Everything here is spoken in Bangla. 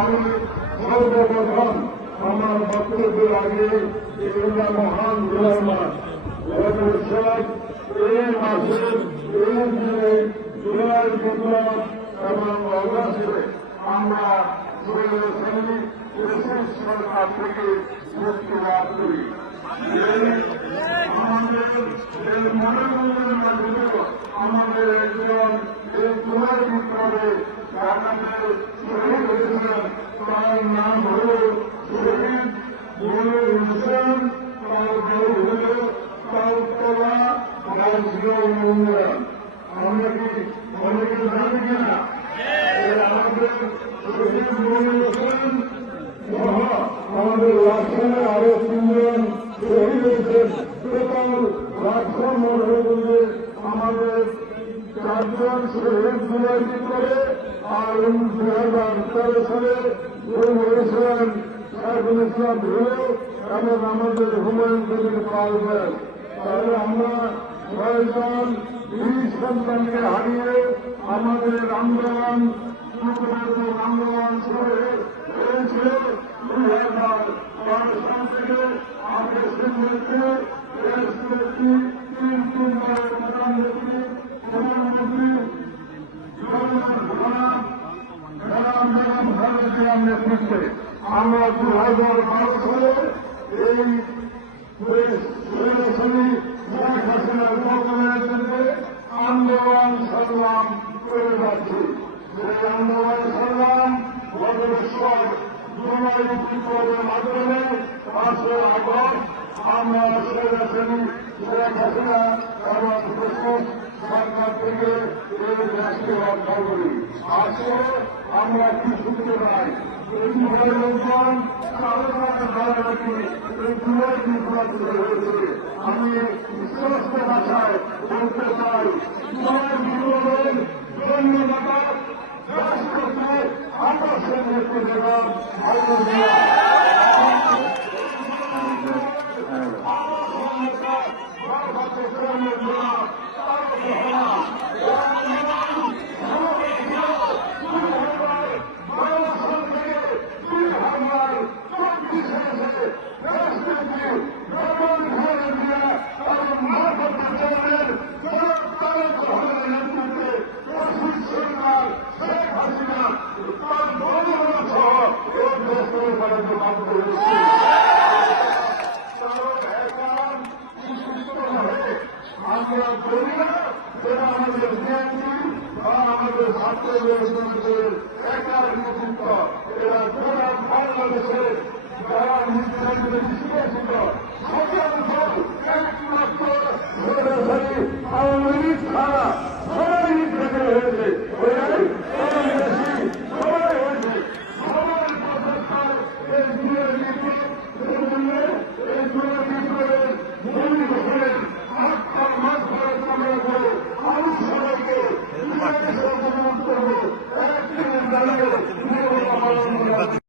আমি সর্বপ্রথম আমার বক্তব্যের আগে এগুলা মহান জুলাই উৎসব এই মাসের এই দিনে জুলাই বিপ্লব এবং অগাস্টে আমরা সরকার থেকে মুক্তি লাভ করি। আমাদের মনে মনের মাধ্যমে আমাদের একজন এই জুলাই বিপ্লবে আমাদের শহীদ হয়েছিলেন, তার নাম হল শহীদ মনির হোসেন, তার বাড়ি হল তালতলা ইউনিয়ন। আমরা কি অনেকে জানি কিনা আমাদের শহীদ মনির হোসেন সহ আমাদের রাজধানী আরো 3 জন শহীদ হয়েছেন। টোটাল রাজধানী মন্ডলে আমাদের 4 জন শহীদ জুলাই বিপ্লবে আর 2013 সালে হয়েছিলেন সাইফুল ইসলাম ভিলো এবং আমাদের হুমায়ুন কবির পারভেজ। তাহলে আমরা 6 জন বীর সন্তানকে হারিয়ে আমাদের আন্দোলন আন্দোলন শুরু হয়েছিল 2005 সাল থেকে। আমাদের সিংহকে তিনবারের প্রধানমন্ত্রী নেতৃত্বে আমরা 2012 সালে এই আন্দোলন সংগ্রাম করে যাচ্ছি। সেই আন্দোলন সংগ্রাম গত বছর জুলাই বিপ্লবের মাধ্যমে 5 আগস্ট আমরা শেখ হাসিনা এবং সরকার থেকে এই দেশকে রক্ষা করি। আজকে আমরা কি শুনতে পাই এই জুলাই লোকজন এই জুলাই বিপ্লব হয়েছে। আমি স্পষ্ট ভাষায় বলতে চাই জুলাই বিপ্লবের জন্মদাতা রাষ্ট্রপতি আদর্শের নেতৃত্ব দেবেন আমরা বলি না যেটা আমাদের বিএনপি বা আমাদের ছাত্রদের একার নেতৃত্ব। এরা গোটা বাংলাদেশের যারা